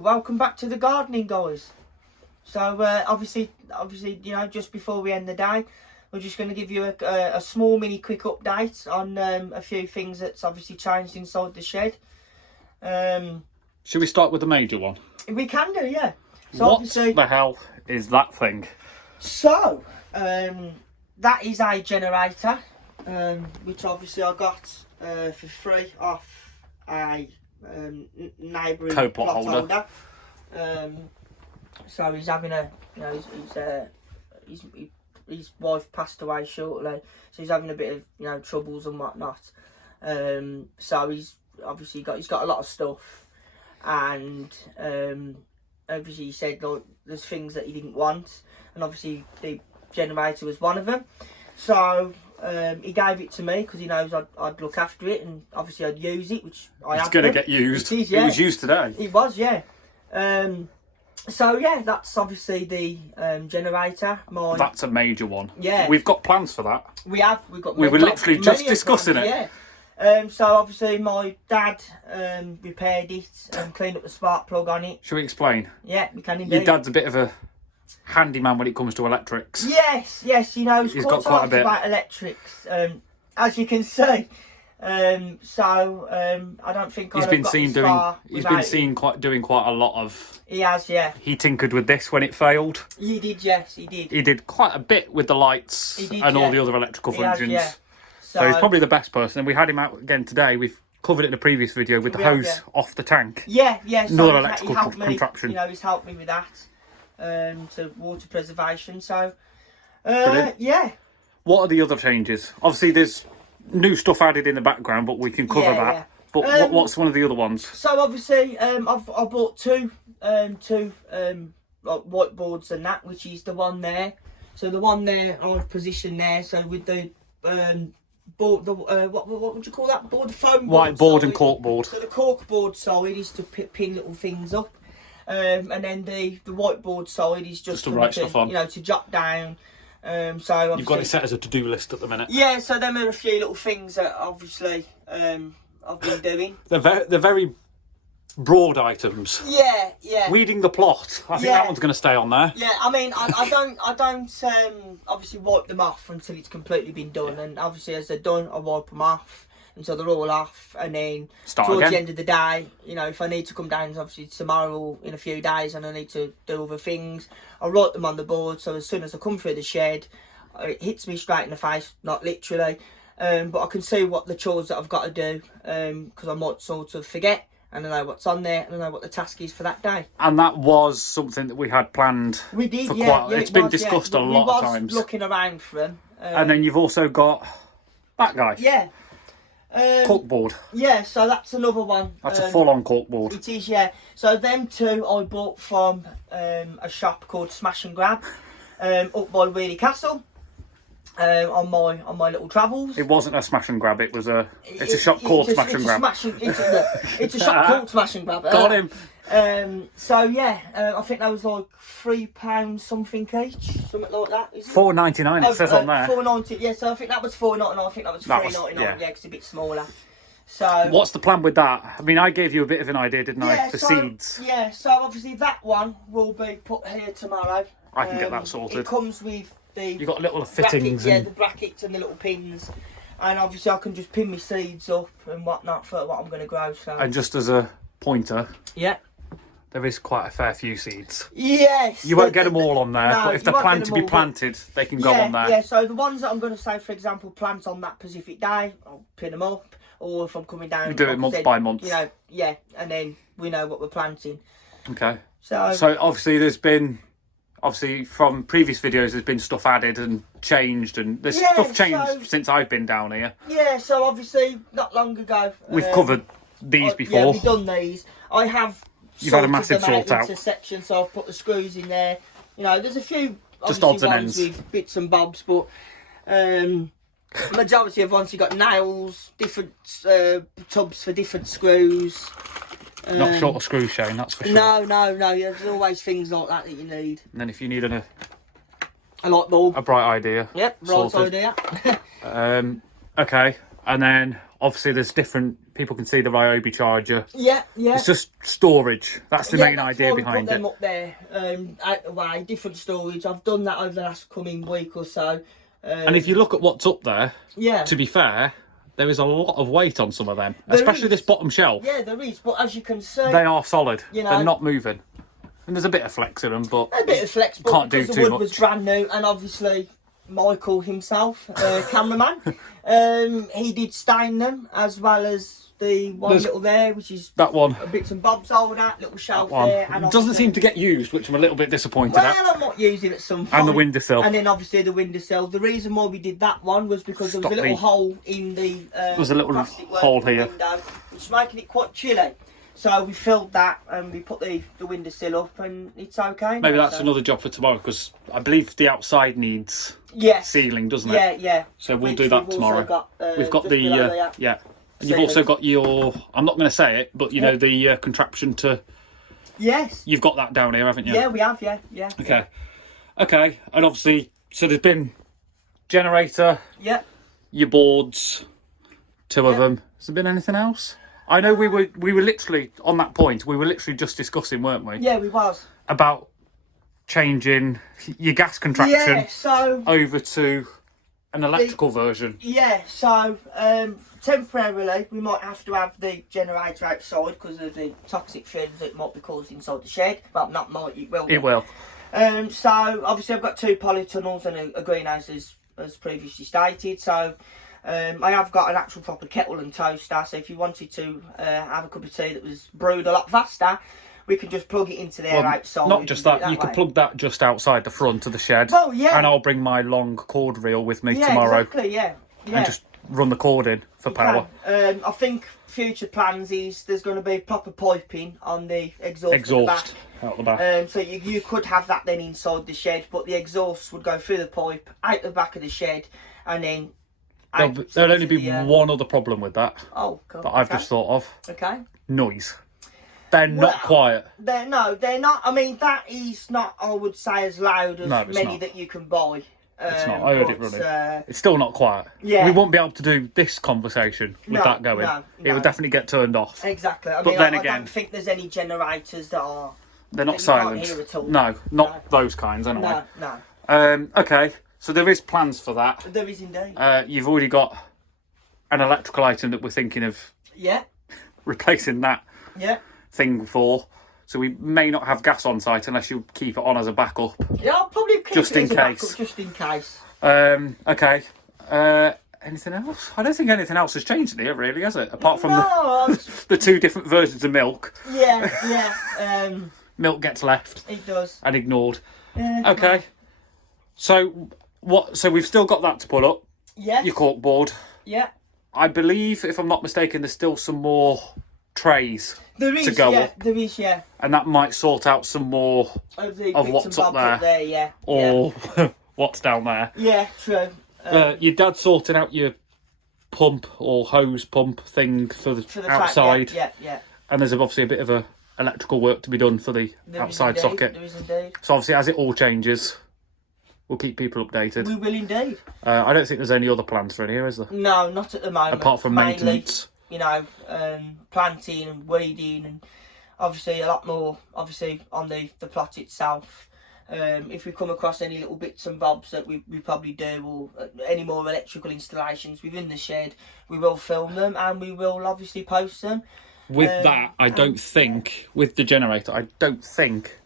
welcome back to the gardening, guys. So obviously, you know, just before we end the day, we're just going to give you a small mini quick update on a few things that's obviously changed inside the shed. Should we start with the major one? We can do, yeah. So what obviously, the hell is that thing? So that is a generator, which obviously I got for free off a neighbouring Co-pot plot holder. So he's having a, you know, his wife passed away shortly, so he's having a bit of, you know, troubles and whatnot. So he's obviously got a lot of stuff, and obviously he said, like, there's things that he didn't want, and obviously the generator was one of them. So he gave it to me because he knows I'd look after it, and obviously I'd use it, which I have. It's going to get used. It is, yeah. It was used today. It was, yeah. So yeah, that's obviously the generator. That's a major one. Yeah. We've got plans for that. We have. We've got. We were literally just discussing it. Yeah. So obviously my dad repaired it and cleaned up the spark plug on it. Shall we explain? Yeah, we can indeed. Your dad's a bit of a handyman when it comes to electrics. Yes, he knows He's got quite a bit about electrics, as you can see. So I don't think he's been seen doing. He's been seen doing quite a lot of. He has, yeah. He tinkered with this when it failed. He did, yes, he did. He did quite a bit with the lights and all the other electrical functions. Has, yeah. So he's probably the best person. And we had him out again today. We've covered it in a previous video with the hose off the tank. Yeah. So another electrical contraption. You know, he's helped me with that. To water preservation. So yeah. What are the other changes? Obviously, there's new stuff added in the background, but we can cover that. Yeah. But what's one of the other ones? So obviously, I bought two like whiteboards and that, which is the one there. So the one there I've positioned there. So with the board, what would you call that board? The foam board. Whiteboard and cork board. So the cork board side is to pin little things up, and then the whiteboard side is just to write stuff on. You know, to jot down. So you've got it set as a to-do list at the minute. Yeah, so them are a few little things that obviously I've been doing. They're very broad items. Yeah. Weeding the plot. I think that one's going to stay on there. Yeah, I mean, I don't obviously wipe them off until it's completely been done, and obviously as they're done, I wipe them off until they're all off, and then towards the end of the day, you know, if I need to come down, obviously tomorrow or in a few days, and I need to do other things, I write them on the board, so as soon as I come through the shed, it hits me straight in the face, not literally, but I can see what the chores that I've got to do, because I might sort of forget, and I know what's on there, and I know what the task is for that day. And that was something that we had planned. We did, for it's been discussed a lot of times. Looking around for them. And then you've also got that guy. Yeah. Corkboard. Yeah, so that's another one. That's a full-on corkboard. It is, yeah. So them two I bought from a shop called Smash and Grab up by Wheelie Castle on my little travels. It wasn't a Smash and Grab. It's a shop called Smash and Grab. It's a shop called Smash and Grab. Got him. So yeah, I think that was like £3 something each, something like that. £4.99 it says on there. £4.90. Yeah, so I think that was £4.99. I think that was £3.99. Yeah, because it's a bit smaller. So what's the plan with that? I mean, I gave you a bit of an idea, didn't I, for seeds? Yeah, so obviously that one will be put here tomorrow. I can get that sorted. It comes with the. You got little fittings. The brackets and the little pins, and obviously I can just pin my seeds up and whatnot for what I'm going to grow. So. And just as a pointer. Yeah. There is quite a fair few seeds. Yes. You won't get them all on there, but if they're planned to be planted, they can go on there. Yeah, so the ones that I'm going to say, for example, plant on that Pacific day, I'll pin them up. Or if I'm coming down... You do it month by month. You know, yeah, and then we know what we're planting. Okay. So obviously there's been... Obviously from previous videos there's been stuff added and changed, and there's stuff changed since I've been down here. Yeah, so obviously not long ago... We've covered these before. Yeah, we've done these. I have... You've had a massive sort out. Into sections, so I've put the screws in there. You know, there's a few just odds and ends with bits and bobs, but majority of ones you got nails, different tubs for different screws. Not short of screws, Shane. That's for sure. No. Yeah, there's always things like that you need. And then if you need a light bulb, a bright idea. Yep, bright idea. Okay, and then obviously there's different people can see the Ryobi charger. Yeah, yeah. It's just storage. That's the main that's idea why we behind put it. them up there, out the way, different storage. I've done that over the last coming week or so. And if you look at what's up there, yeah, to be fair, there is a lot of weight on some of them, especially this bottom shelf. Yeah, there is, but as you can see, they are solid. You know, they're not moving. And there's a bit of flex in them, but a bit of flex, but can't do the too wood much. was brand new, and obviously Michael himself, cameraman, he did stain them as well as the one little there, which is that one. Bits and bobs over that little shelf there. And it doesn't seem to get used, which I'm a little bit disappointed well, at. I might use it at some point. And the windowsill. And then obviously the windowsill. The reason why we did that one was because there was a little hole in the there's a little hole here, window, which is making it quite chilly. So we filled that and we put the windowsill up, and it's okay. Maybe that's another job for tomorrow, because I believe the outside needs sealing, doesn't it? Yeah, yeah. So we'll do that tomorrow. We've got the yeah. And sealing. you've also got your, I'm not going to say it, but you know, the contraption to... Yes. You've got that down here, haven't you? Yeah, we have, yeah. Okay. Okay, and obviously, so there's been generator, your boards, two of them. Has there been anything else? I know we were literally, on that point, we were literally just discussing, weren't we? Yeah, we was. About changing your gas contraption over to an electrical version. Yeah, so temporarily we might have to have the generator outside because of the toxic fumes that might be caused inside the shed. Well, not might, it will. It will. So obviously I've got 2 polytunnels and a greenhouse as previously stated. So I have got an actual proper kettle and toaster. So if you wanted to have a cup of tea that was brewed a lot faster, we can just plug it into there outside. Not just that, you could plug that just outside the front of the shed. Well, yeah. And I'll bring my long cord reel with me tomorrow. Exactly, yeah. And just run the cord in for power. I think future plans is there's going to be proper piping on the exhaust out the back. So you could have that then inside the shed, but the exhaust would go through the pipe, out the back of the shed, and then... There'll only be one other problem with that. Oh, God. That I've just thought of. Okay. Noise. They're not quiet. They're not. I mean, that is not, I would say, as loud as many that you can buy. It's not. I heard it running. It's still not quiet. Yeah. We won't be able to do this conversation with that going. It would definitely get turned off. Exactly. I mean, then again, I don't think there's any generators that are... They're not silent. Can't hear at all. No, not those kinds anyway. No. Okay, so there is plans for that. There is indeed. You've already got an electrical item that we're thinking of replacing that thing for. So we may not have gas on site unless you keep it on as a backup. Yeah, I'll probably keep just it in as a case. backup, just in case. Okay. Anything else? I don't think anything else has changed in here, really, has it? Apart from the 2 different versions of milk. Yeah. Milk gets left. It does. And ignored. Okay. So we've still got that to put up. Yeah. Your cork board. Yeah. I believe, if I'm not mistaken, there's still some more trays to go up. There is, yeah. And that might sort out some more of what's up there. Yeah. Or what's down there. Yeah, true. Your dad sorted out your pump or hose pump thing for the outside. Yeah. And there's obviously a bit of electrical work to be done for the outside socket. There is indeed. So obviously, as it all changes, we'll keep people updated. We will indeed. I don't think there's any other plans for in here, is there? No, not at the moment. Apart from maintenance. You know, planting and weeding, and obviously a lot more, obviously, on the plot itself. If we come across any little bits and bobs that we probably do, or any more electrical installations within the shed, we will film them and we will obviously post them. With that, I don't think, with the generator, I don't think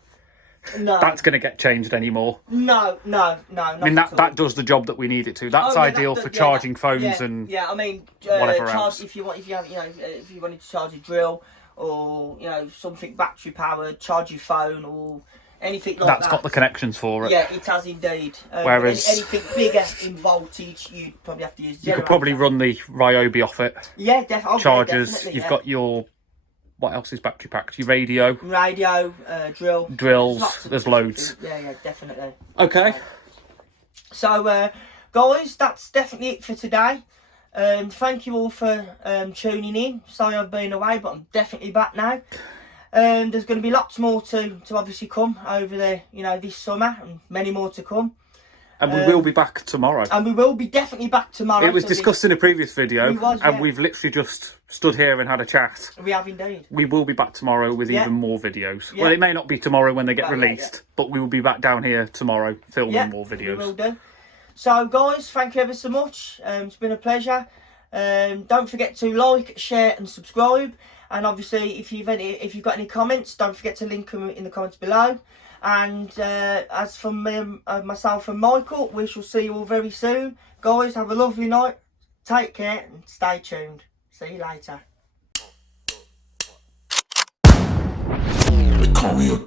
that's going to get changed anymore. No. I mean, that does the job that we need it to. That's ideal for charging phones and I mean, whatever else. If you wanted to charge a drill or something battery powered, charge your phone or anything like that. That's got the connections for it. Yeah, it has indeed. Whereas anything bigger in voltage, you'd probably have to use. You could probably run the Ryobi off it. Yeah, definitely. Chargers. You've got your. What else is battery packed? Your radio. Drills. There's loads. Yeah, definitely. Okay. So, guys, that's definitely it for today. Thank you all for tuning in. Sorry I've been away, but I'm definitely back now. There's going to be lots more to obviously come over this summer, and many more to come. And we will be back tomorrow. And we will be definitely back tomorrow. It was discussed in a previous video, and yeah. we've literally just stood here and had a chat. We have indeed. We will be back tomorrow with even more videos. Well, it may not be tomorrow when they get released, but we will be back down here tomorrow filming more videos. We will do. So, guys, thank you ever so much. It's been a pleasure. Don't forget to like, share, and subscribe. And obviously, if you've got any comments, don't forget to link them in the comments below. And as for me, myself and Michael, we shall see you all very soon. Guys, have a lovely night. Take care and stay tuned. See you later. They call me a